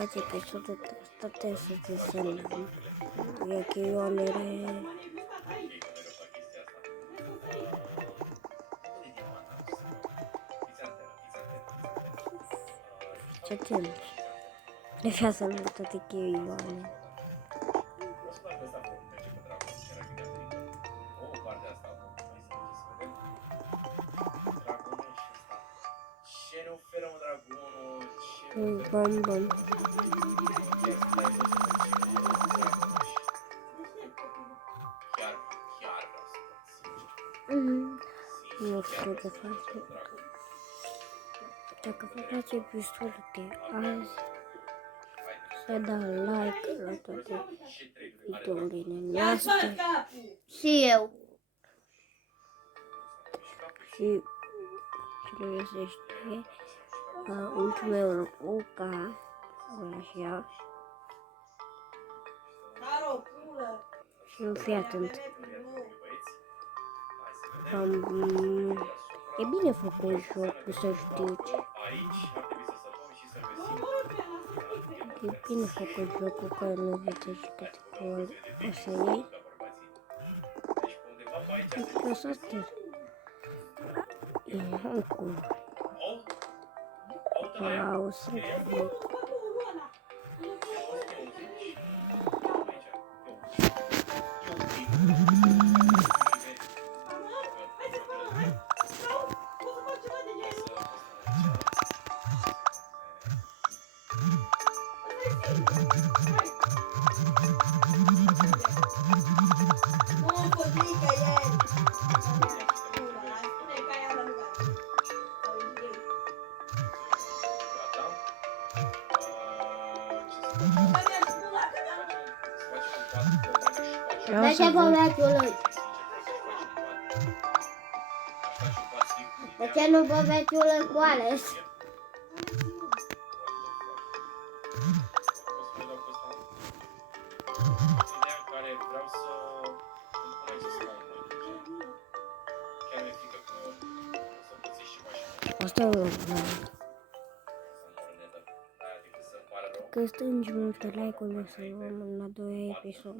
faci episodul ăsta, trebuie să te semnăm. E chioanere. Ce temi? Deja să nu toate chioane. Bam, bam. Nu știu de face. Dacă vă place episodul de azi, să dați like la toate videourile noastre. Și eu. Și trebuie să știe ultimul meu Luca, așa. Și nu fii atent. E bine făcut jocul, să știți. E bine făcut jocul, că nu vedeți câte ori o să iei. E să stai. E acum. Wow, să fie. De ce băbețul? De ce nu băbețul cu Ales? Asta e o problemă. Că strângi multe like-uri să luăm la 2 episoade.